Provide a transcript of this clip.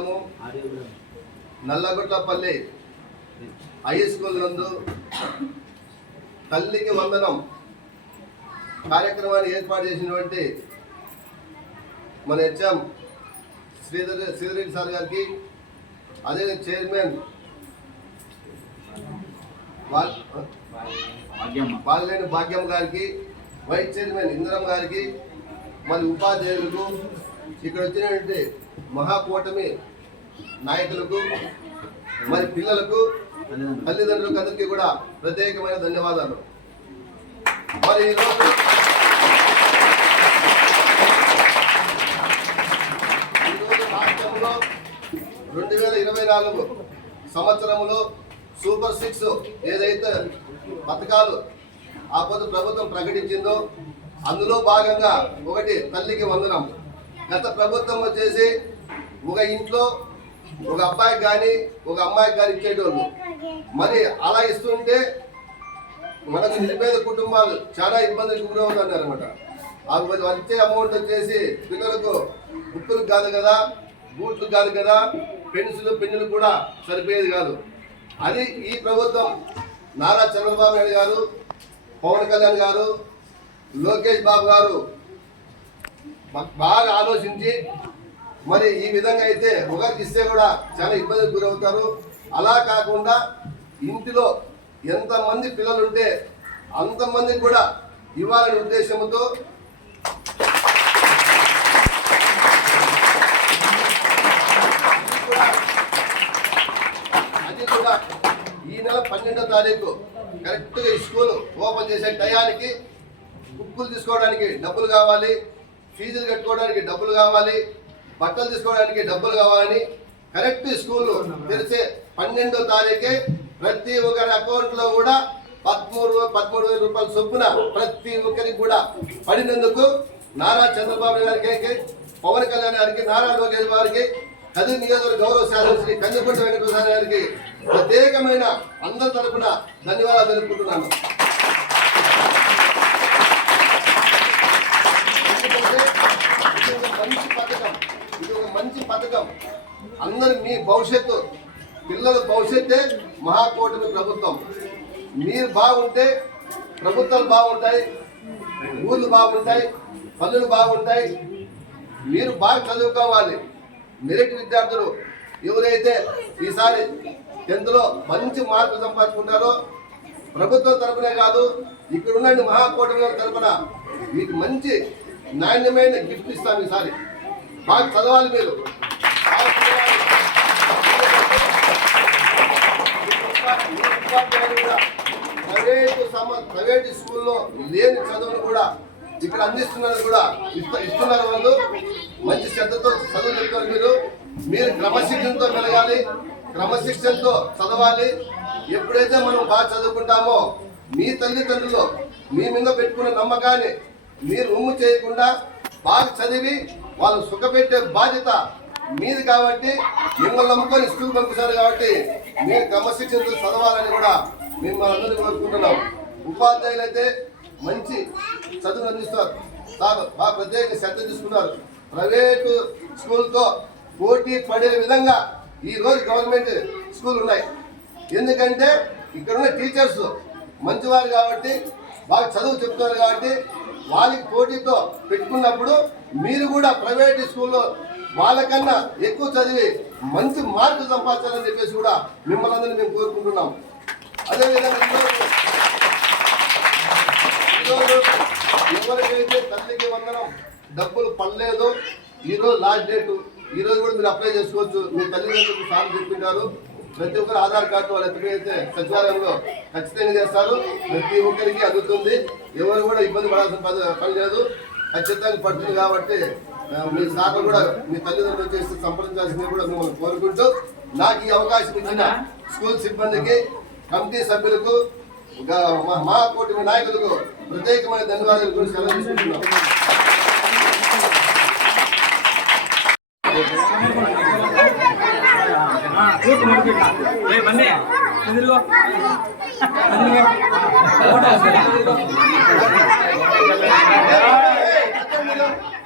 మండలము Nallagotlapalli high school నందు తల్లికి వందనం కార్యక్రమాన్ని ఏర్పాటు చేసినటువంటి మన హెచ్ఎం శ్రీధర్ శ్రీధరెడ్డి సార్ గారికి అదే చైర్మన్ బాలినేని భాగ్యం గారికి వైస్ చైర్మన్ ఇంద్రం గారికి మరి ఉపాధ్యాయులకు ఇక్కడ వచ్చినటువంటి మహాకూటమి నాయకులకు మరి పిల్లలకు తల్లిదండ్రులకు అందరికీ కూడా ప్రత్యేకమైన ధన్యవాదాలు. మరి ఈరోజు ఈరోజు రాష్ట్రంలో రెండు వేల ఇరవై నాలుగు సంవత్సరంలో సూపర్ సిక్స్ ఏదైతే పథకాలు ఆ పొద్దు ప్రభుత్వం ప్రకటించిందో అందులో భాగంగా ఒకటి తల్లికి వందనం. గత ప్రభుత్వం వచ్చేసి ఒక ఇంట్లో ఒక అబ్బాయికి కానీ ఒక అమ్మాయికి కానీ ఇచ్చేటోళ్ళు. మరి అలా ఇస్తుంటే మనకు నిరుపేద కుటుంబాలు చాలా ఇబ్బందులకు గురవుతున్నారు అనమాట వాళ్ళు వచ్చే అమౌంట్ వచ్చేసి పిల్లలకు బుక్కులు కాదు కదా బూట్లు కాదు కదా పెన్సిల్ పెన్నులు కూడా సరిపోయేది కాదు. అది ఈ ప్రభుత్వం నారా చంద్రబాబు నాయుడు గారు పవన్ కళ్యాణ్ గారు లోకేష్ బాబు గారు బాగా ఆలోచించి మరి ఈ విధంగా అయితే ఒకరికి ఇస్తే కూడా చాలా ఇబ్బందికి గురవుతారు. అలా కాకుండా ఇంటిలో ఎంతమంది పిల్లలు ఉంటే అంతమందికి కూడా ఇవ్వాలనే ఉద్దేశంతో అది కూడా ఈ నెల పన్నెండో తారీఖు కరెక్ట్గా ఈ స్కూల్ ఓపెన్ చేసే టయానికి బుక్కులు తీసుకోవడానికి డబ్బులు కావాలి. ఫీజులు కట్టుకోవడానికి డబ్బులు కావాలి బట్టలు తీసుకోవడానికి డబ్బులు కావాలని కరెక్ట్ స్కూల్ తెరిచే పన్నెండో తారీఖే ప్రతి ఒక్కరి అకౌంట్లో కూడా పదమూడు పదమూడు వేల రూపాయల చొప్పున ప్రతి ఒక్కరికి కూడా పడినందుకు నారా చంద్రబాబు గారికి పవన్ కళ్యాణ్ గారికి నారా లోకేష్ గారికి కది నియోజకవర్గ గౌరవ శాసనశ్రీ కందుకుంట వెంకటప్రసాద్ గారికి ప్రత్యేకమైన అందరి తరపున ధన్యవాదాలు తెలుపుకుంటున్నాను ఎందుకంటే ఇది ఒక మంచి పథకం ఇది ఒక మంచి పథకం అందరి మీ భవిష్యత్తు. పిల్లల భవిష్యత్తే మహాకూటమి ప్రభుత్వం. మీరు బాగుంటే ప్రభుత్వాలు బాగుంటాయి ఊర్లు బాగుంటాయి పనులు బాగుంటాయి. మీరు బాగా చదువుకోవాలి. మెరిట్ విద్యార్థులు ఎవరైతే ఈసారి టెన్త్లో మంచి మార్కులు సంపాదించుకుంటారో ప్రభుత్వం తరపునే కాదు ఇక్కడ ఉన్న మహాకూటమి తరపున. మీకు మంచి నాణ్యమైన గిఫ్ట్ ఇస్తాను ఈసారి. బాగా చదవాలి మీరు. ప్రైవేటు సమ ప్రైవేట్ స్కూల్లో లేని చదువును కూడా ఇక్కడ అందిస్తున్నారు కూడా ఇస్తున్నారు వాళ్ళు. మంచి శ్రద్ధతో చదువు చెప్తారు మీరు. మీరు క్రమశిక్షణతో పెరగాలి క్రమశిక్షణతో చదవాలి. ఎప్పుడైతే మనం బాగా చదువుకుంటామో మీ తల్లిదండ్రులు మీ మీద పెట్టుకున్న నమ్మకాన్ని మీరు ఉమ్ము చేయకుండా బాగా చదివి వాళ్ళు సుఖపెట్టే బాధ్యత మీది కాబట్టి మిమ్మల్ని నమ్ముకొని స్కూల్ పంపిస్తారు కాబట్టి మీరు క్రమశిక్షణతో చదవాలని కూడా మిమ్మల్ని అందరినీ కోరుకుంటున్నాం. ఉపాధ్యాయులు అయితే మంచి చదువులు అందిస్తారు. సార్ బాగా ప్రత్యేక శ్రద్ధ తీసుకున్నారు. ప్రైవేటు స్కూల్తో పోటీ పడే విధంగా ఈరోజు గవర్నమెంట్ స్కూల్ ఉన్నాయి. ఎందుకంటే ఇక్కడ ఉన్న టీచర్స్ మంచివారు కాబట్టి బాగా చదువు చెప్తున్నారు కాబట్టి వాళ్ళకి పోటీతో పెట్టుకున్నప్పుడు మీరు కూడా ప్రైవేట్ స్కూల్లో వాళ్ళకన్నా ఎక్కువ చదివి మంచి మార్కులు సంపాదించాలని చెప్పేసి కూడా మిమ్మల్ని అందరినీ మేము కోరుకుంటున్నాం. అదేవిధంగా ఈరోజు ఎవరికైతే తల్లికి వందనం డబ్బులు పడలేదు ఈరోజు లాస్ట్ డేట్ ఈ రోజు కూడా మీరు అప్లై చేసుకోవచ్చు. మీ తల్లిదండ్రులకు సార్ చెప్పింటారు. ప్రతి ఒక్కరు ఆధార్ కార్డు వాళ్ళు ఎక్కడైతే సచివాలయంలో ఖచ్చితంగా చేస్తారు. ప్రతి ఒక్కరికి అందుతుంది. ఎవరు కూడా ఇబ్బంది పడాల్సిన పని- లేదు. ఖచ్చితంగా పడుతుంది కాబట్టి మీ సార్లు కూడా మీ తల్లిదండ్రులు చేసి సంప్రదించాల్సింది కూడా మిమ్మల్ని కోరుకుంటూ నాకు ఈ అవకాశం ఇచ్చిన స్కూల్ సిబ్బందికి కమిటీ సభ్యులకు మా- కూటమి నాయకులకు ప్రత్యేకమైన ధన్యవాదాలు గురించి సెలవు ఎదురుగో ఎదురుగో